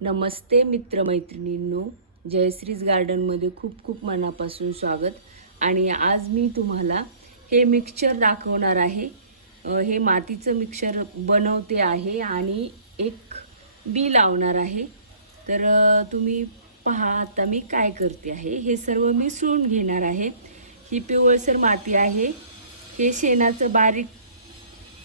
नमस्ते मित्रमैत्रिणींनो जयश्रीज गार्डनमध्ये खूप खूप मनापासून स्वागत. आणि आज मी तुम्हाला हे मिक्सचर दाखवणार आहे. हे मातीचं मिक्सचर बनवते आहे आणि एक बी लावणार आहे. तर तुम्ही पहा आता मी काय करते आहे. हे सर्व मी मिसळून घेणार आहे. ही पिवळसर माती आहे. हे शेणाचं बारीक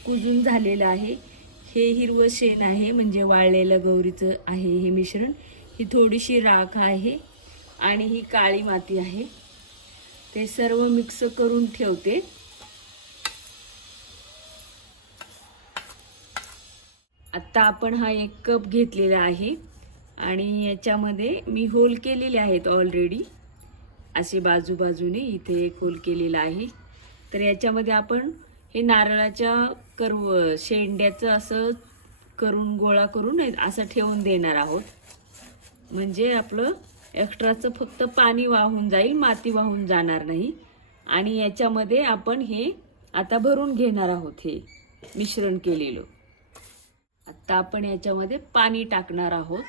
कुजून झालेलं आहे. हे हिरवं शेण आहे म्हणजे वाळलेलं गौरीचं आहे हे मिश्रण. ही थोडीशी राख आहे आणि ही काळी माती आहे. ते सर्व मिक्स करून ठेवते. आत्ता आपण हा एक कप घेतलेला आहे आणि याच्यामध्ये मी होल केलेले आहेत ऑलरेडी असे बाजूबाजूने इथे एक होल केलेला आहे. तर याच्यामध्ये आपण हे नारळाच्या करव शेंड्याचं असं करून गोळा करून असं ठेवून देणार आहोत. म्हणजे आपलं एक्स्ट्राचं फक्त पाणी वाहून जाईल माती वाहून जाणार नाही. आणि याच्यामध्ये आपण हे आता भरून घेणार आहोत हे मिश्रण केलेलं. आत्ता आपण याच्यामध्ये पाणी टाकणार आहोत.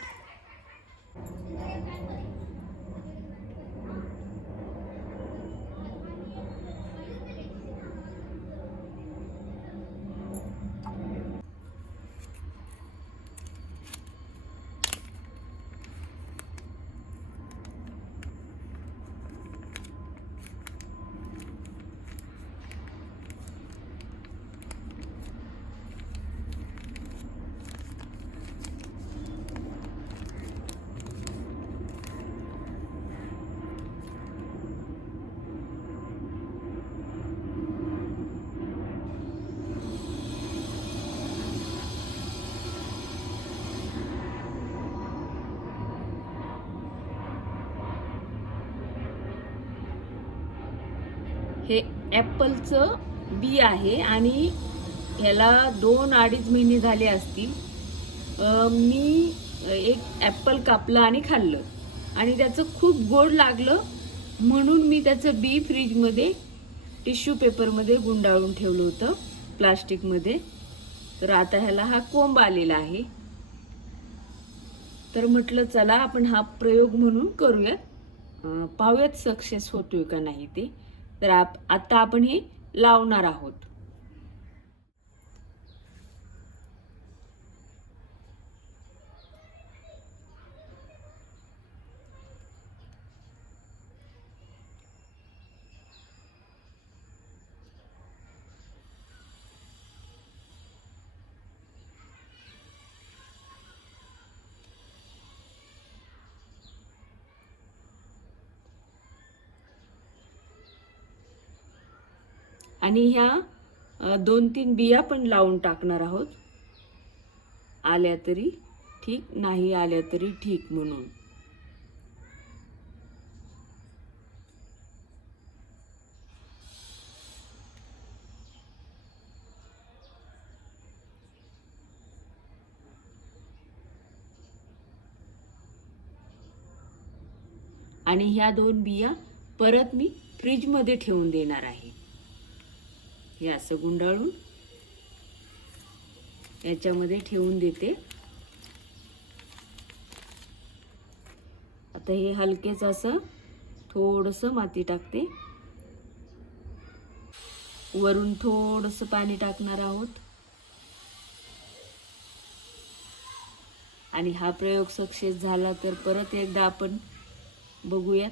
हे ॲपलचं बी आहे आणि ह्याला दोन अडीच महिने झाले असतील. मी एक ॲपल कापलं आणि खाल्लं. आणि त्याचं खूप गोड लागलं म्हणून मी त्याचं बी फ्रीजमध्ये टिश्यू पेपरमध्ये गुंडाळून ठेवलं होतं प्लास्टिकमध्ये. तर आता ह्याला हा कोंब आलेला आहे. तर म्हटलं चला आपण हा प्रयोग म्हणून करूयात. पाहूयात सक्सेस होतोय का नाही ते. तर आप आत्ता आपण हे लावणार आहोत. आणि ह्या दोन तीन बिया पण लावून टाकणार आहोत. आल्या तरी ठीक नाही आल्या तरी ठीक म्हणून. आणि ह्या दोन बिया परत मी फ्रीजमध्ये ठेवून देणार आहे. हे असं गुंडाळून याच्यामध्ये ठेवून देते. आता हे हलकेच असं थोडंसं माती टाकते. वरून थोडंसं पाणी टाकणार आहोत. आणि हा प्रयोग सक्सेस झाला तर परत एकदा आपण बघूयात.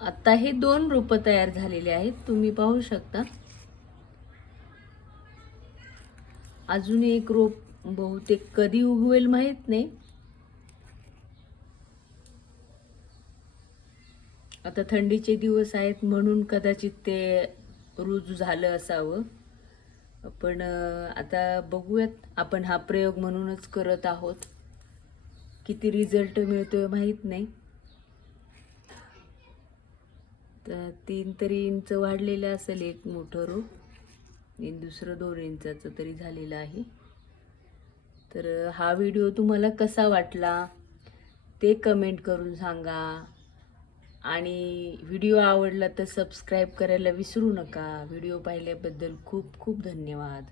आता हे दोन रोपं तयार झालेले आहेत. तुम्ही पाहू शकता. अजून एक रोप बहुतेक कधी उगवेल माहीत नाही. आता थंडीचे दिवस आहेत म्हणून कदाचित ते रुजू झालं असावं. पण आता बघूयात आपण हा प्रयोग म्हणूनच करत आहोत. किती रिझल्ट मिळतोय माहीत नाही. तर तीन तरी इंच वाढलेलं असेल एक मोठं रोप. आणि दुसरं दोन इंचाचं तरी झालेलं आहे. तर हा व्हिडिओ तुम्हाला कसा वाटला ते कमेंट करून सांगा. आणि व्हिडिओ आवडला तर सबस्क्राईब करायला विसरू नका. व्हिडिओ पाहिल्याबद्दल खूप खूप धन्यवाद.